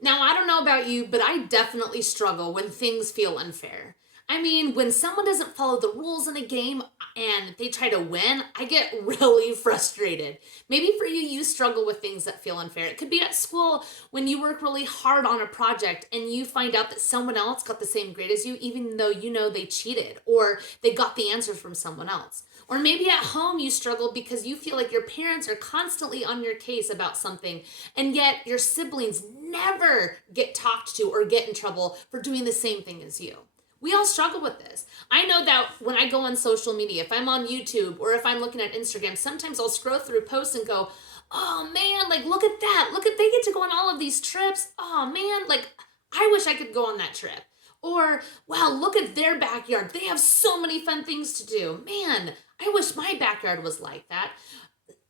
Now, I don't know about you, but I definitely struggle when things feel unfair. I mean, when someone doesn't follow the rules in a game and they try to win, I get really frustrated. Maybe for you, you struggle with things that feel unfair. It could be at school when you work really hard on a project and you find out that someone else got the same grade as you, even though you know they cheated or they got the answers from someone else. Or maybe at home you struggle because you feel like your parents are constantly on your case about something, and yet your siblings never get talked to or get in trouble for doing the same thing as you. We all struggle with this. I know that when I go on social media, if I'm on YouTube or if I'm looking at Instagram, sometimes I'll scroll through posts and go, oh man, like look at that. Look at, they get to go on all of these trips. Oh man, like I wish I could go on that trip. Or, wow, look at their backyard. They have so many fun things to do. Man, I wish my backyard was like that.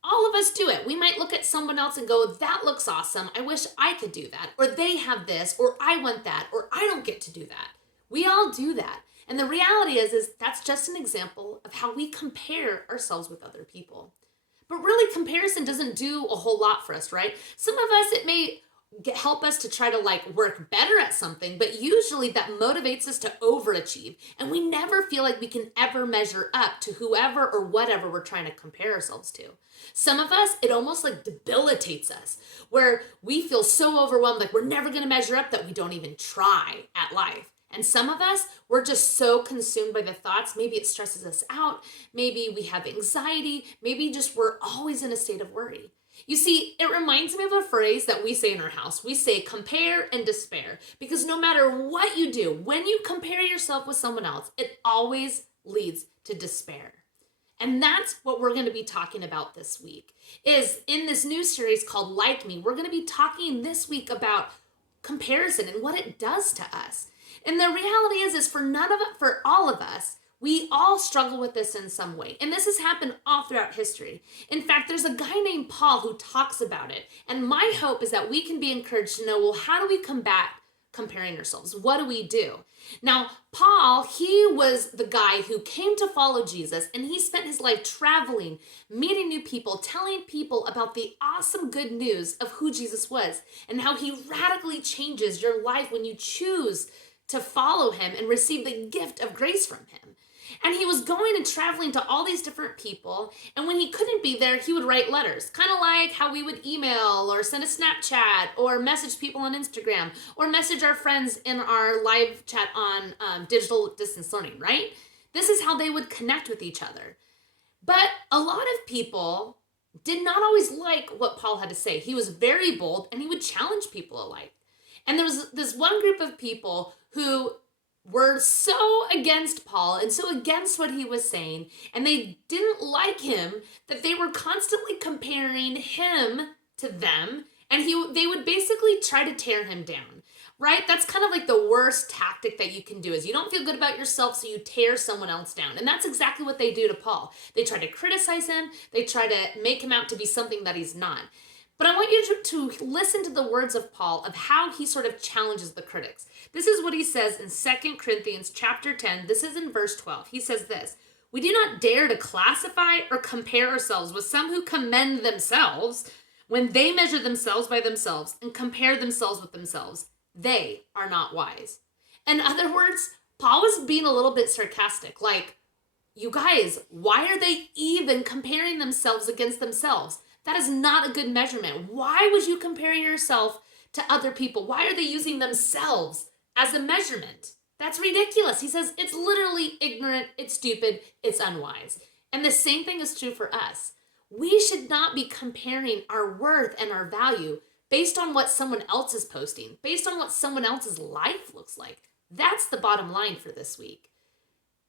All of us do it. We might look at someone else and go, that looks awesome. I wish I could do that. Or they have this, or I want that, or I don't get to do that. We all do that. And the reality is that's just an example of how we compare ourselves with other people. But really, comparison doesn't do a whole lot for us, right? Some of us, it may help us to try to like work better at something, but usually that motivates us to overachieve, and we never feel like we can ever measure up to whoever or whatever we're trying to compare ourselves to. Some of us, it almost like debilitates us, where we feel so overwhelmed like we're never going to measure up that we don't even try at life. And some of us, we're just so consumed by the thoughts. Maybe it stresses us out. Maybe we have anxiety. Maybe just we're always in a state of worry. You see, it reminds me of a phrase that we say in our house. We say compare and despair, because no matter what you do, when you compare yourself with someone else, it always leads to despair. And that's what we're going to be talking about this week. Is in this new series called Like Me, we're going to be talking this week about comparison and what it does to us. And the reality is for none of it, for all of us, we all struggle with this in some way. And this has happened all throughout history. In fact, there's a guy named Paul who talks about it. And my hope is that we can be encouraged to know, well, how do we combat comparing ourselves? What do we do? Now, Paul, he was the guy who came to follow Jesus, and he spent his life traveling, meeting new people, telling people about the awesome good news of who Jesus was and how he radically changes your life when you choose to follow him and receive the gift of grace from him. And he was going and traveling to all these different people. And when he couldn't be there, he would write letters, kind of like how we would email or send a Snapchat or message people on Instagram or message our friends in our live chat on digital distance learning, right? This is how they would connect with each other. But a lot of people did not always like what Paul had to say. He was very bold and he would challenge people alike. And there was this one group of people who were so against Paul and so against what he was saying, and they didn't like him, that they were constantly comparing him to them, and they would basically try to tear him down, right? That's kind of like the worst tactic that you can do, is you don't feel good about yourself, so you tear someone else down. And that's exactly what they do to Paul. They try to criticize him, they try to make him out to be something that he's not. But I want you to listen to the words of Paul of how he sort of challenges the critics. This is what he says in 2 Corinthians chapter 10. This is in verse 12. He says this: "We do not dare to classify or compare ourselves with some who commend themselves when they measure themselves by themselves and compare themselves with themselves. They are not wise." In other words, Paul was being a little bit sarcastic. Like, you guys, why are they even comparing themselves against themselves? That is not a good measurement. Why would you compare yourself to other people? Why are they using themselves as a measurement? That's ridiculous. He says it's literally ignorant, it's stupid, it's unwise. And the same thing is true for us. We should not be comparing our worth and our value based on what someone else is posting, based on what someone else's life looks like. That's the bottom line for this week.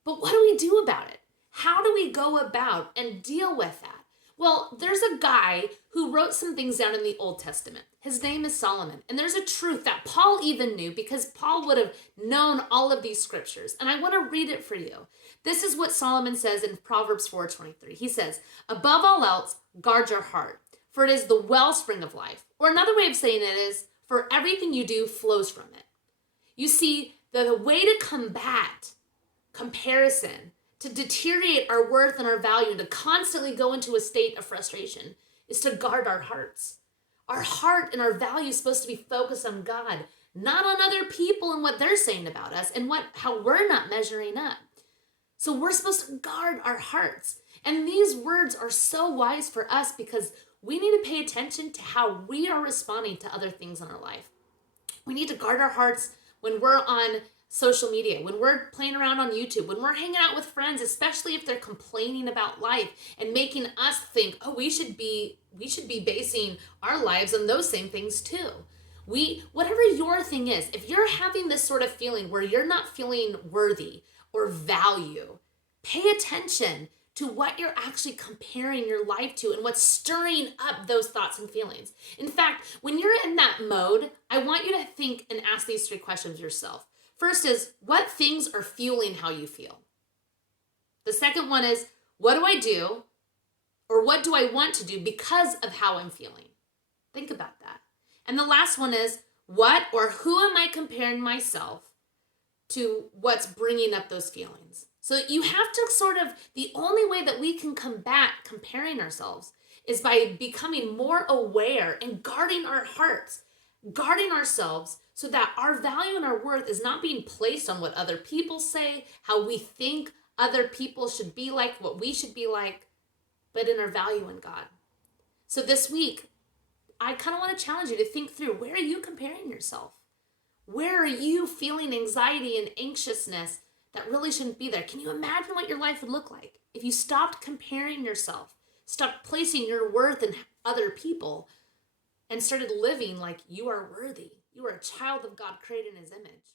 But what do we do about it? How do we go about and deal with that? Well, there's a guy who wrote some things down in the Old Testament. His name is Solomon. And there's a truth that Paul even knew, because Paul would have known all of these scriptures. And I want to read it for you. This is what Solomon says in Proverbs 4:23. He says, "Above all else, guard your heart, for it is the wellspring of life." Or another way of saying it is, for everything you do flows from it. You see, the way to combat comparison, to deteriorate our worth and our value, and to constantly go into a state of frustration, is to guard our hearts. Our heart and our value is supposed to be focused on God, not on other people and what they're saying about us and how we're not measuring up. So we're supposed to guard our hearts. And these words are so wise for us because we need to pay attention to how we are responding to other things in our life. We need to guard our hearts when we're on social media, when we're playing around on YouTube, when we're hanging out with friends, especially if they're complaining about life and making us think, oh, we should be basing our lives on those same things too. Whatever your thing is, if you're having this sort of feeling where you're not feeling worthy or value, pay attention to what you're actually comparing your life to and what's stirring up those thoughts and feelings. In fact, when you're in that mode, I want you to think and ask these 3 questions yourself. First is, what things are fueling how you feel? The second one is, what do I do or what do I want to do because of how I'm feeling? Think about that. And the last one is, what or who am I comparing myself to what's bringing up those feelings? So you have to the only way that we can combat comparing ourselves is by becoming more aware and guarding our hearts, guarding ourselves so that our value and our worth is not being placed on what other people say, how we think other people should be like, what we should be like, but in our value in God. So this week, I kind of want to challenge you to think through, where are you comparing yourself? Where are you feeling anxiety and anxiousness that really shouldn't be there? Can you imagine what your life would look like if you stopped comparing yourself, stopped placing your worth in other people, and started living like you are worthy? You are a child of God created in His image.